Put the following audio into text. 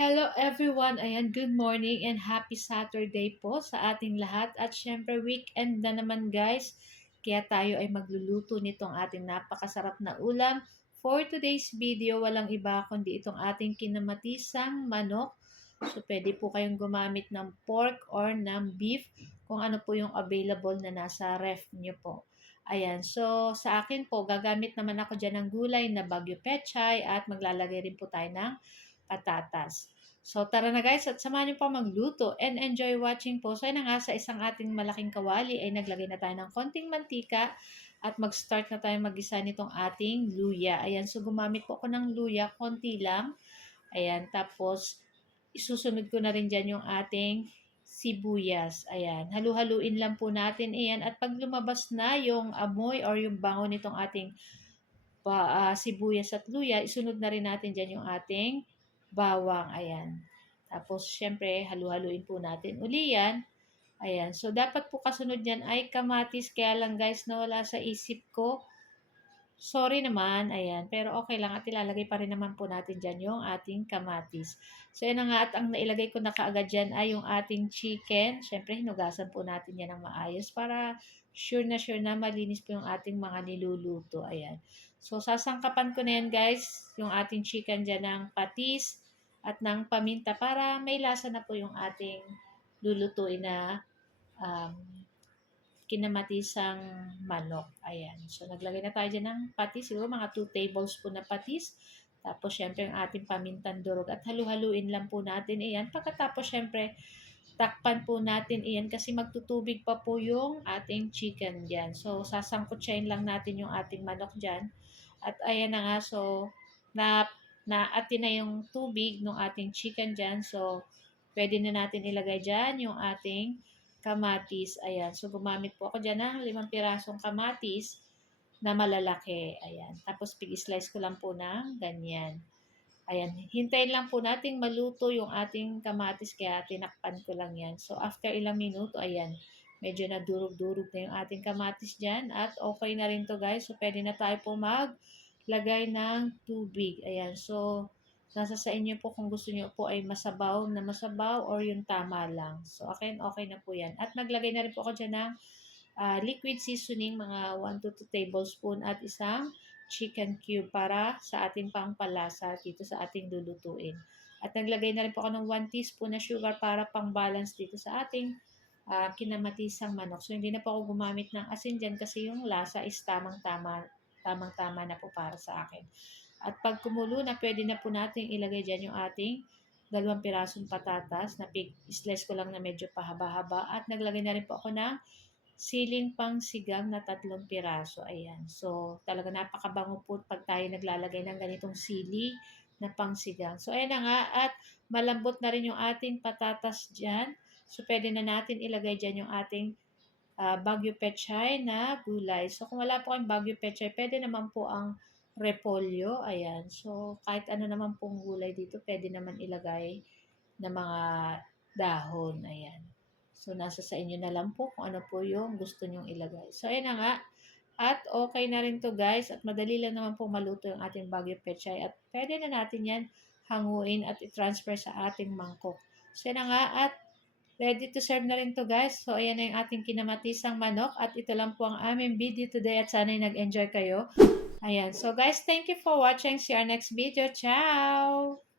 Hello everyone! Ayan, good morning and happy Saturday po sa ating lahat. At syempre weekend na naman guys. Kaya tayo ay magluluto nitong ating napakasarap na ulam. For today's video, walang iba kundi itong ating kinamatisang manok. So pwede po kayong gumamit ng pork or ng beef kung ano po yung available na nasa ref nyo po. Ayan, so sa akin po, gagamit naman ako dyan ng gulay na bagyo pechay at maglalagay rin po tayo ng patatas. So tara na guys at samahan niyo pa magluto and enjoy watching po. So yun nga, sa isang ating malaking kawali ay naglagay na tayo ng konting mantika at mag-start na tayo mag-isa nitong ating luya. Ayan, so gumamit po ako ng luya, konti lang. Ayan, tapos isusunod ko na rin dyan yung ating sibuyas. Ayan, halu-haluin lang po natin. Ayan, at pag lumabas na yung amoy or yung bango nitong ating sibuyas at luya, isunod na rin natin dyan yung ating bawang. Ayan. Tapos, syempre, halu-haluin po natin uli yan. Ayan. So, dapat po kasunod yan ay kamatis. Kaya lang guys, nawala sa isip ko. Sorry naman, ayan. Pero okay lang at ilalagay pa rin naman po natin dyan yung ating kamatis. So, yan na nga at ang nailagay ko na kaagad dyan ay yung ating chicken. Siyempre, hinugasan po natin yan ng maayos para sure na malinis po yung ating mga niluluto. Ayan. So, sasangkapan ko na yan guys, yung ating chicken dyan ng patis at ng paminta para may lasa na po yung ating lulutuin na um, kinamatisang manok. Ayan. So, naglagay na tayo dyan ng patis. Siguro mga 2 tablespoon na patis. Tapos, syempre, ang ating pamintang durog. At halu-haluin lang po natin. Ayan. Pagkatapos, syempre, takpan po natin iyan kasi magtutubig pa po yung ating chicken dyan. So, sasangkutsayin lang natin yung ating manok dyan. At ayan na nga. So, naatin na yung tubig ng ating chicken dyan. So, pwede na natin ilagay dyan yung ating kamatis. Ayan. So, gumamit po ako dyan ng 5 pirasong kamatis na malalaki. Ayan. Tapos, pig-slice ko lang po ng ganyan. Ayan. Hintayin lang po nating maluto yung ating kamatis kaya tinakpan ko lang yan. So, after ilang minuto, ayan. Medyo nadurog-durog na yung ating kamatis dyan. At okay na rin to guys. So, pwede na tayo po maglagay ng tubig. Ayan. So, nasa sa inyo po kung gusto niyo po ay masabaw or yung tama lang. So, okay na po yan. At naglagay na rin po ako dyan ng liquid seasoning, mga 1 to 2 tablespoon at isang chicken cube para sa ating pangpalasa dito sa ating lulutuin. At naglagay na rin po ako ng 1 teaspoon na sugar para pang-balance dito sa ating kinamatisang manok. So, hindi na po ako gumamit ng asin dyan kasi yung lasa is tamang-tama na po para sa akin. At pag kumulo na, pwede na po natin ilagay dyan yung ating 2 pirasong patatas na slice ko lang na medyo pahaba-haba. At naglagay na rin po ako ng siling pang sigang na 3 piraso. Ayan. So, talaga napakabango po pag tayo naglalagay ng ganitong sili na pang sigang. So, ayan na nga. At malambot na rin yung ating patatas dyan. So, pwede na natin ilagay dyan yung ating bagyo pechay na gulay. So, kung wala po kayong bagyo pechay, pwede naman po ang repolyo. Ayan. So, kahit ano naman pong gulay dito, pwede naman ilagay na mga dahon. Ayan. So, nasa sa inyo na lang po kung ano po yung gusto nyong ilagay. So, ayan na nga. At okay na rin to guys. At madali lang naman po maluto yung ating bagyo pechay. At pwede na natin yan hanguin at i-transfer sa ating mangkok. So, ayan na nga. At ready to serve na rin to guys. So, ayan na yung ating kinamatisang manok. At ito lang po ang aming video today. At sana'y nag-enjoy kayo. Ayan. So, guys, thank you for watching. See you our next video. Ciao!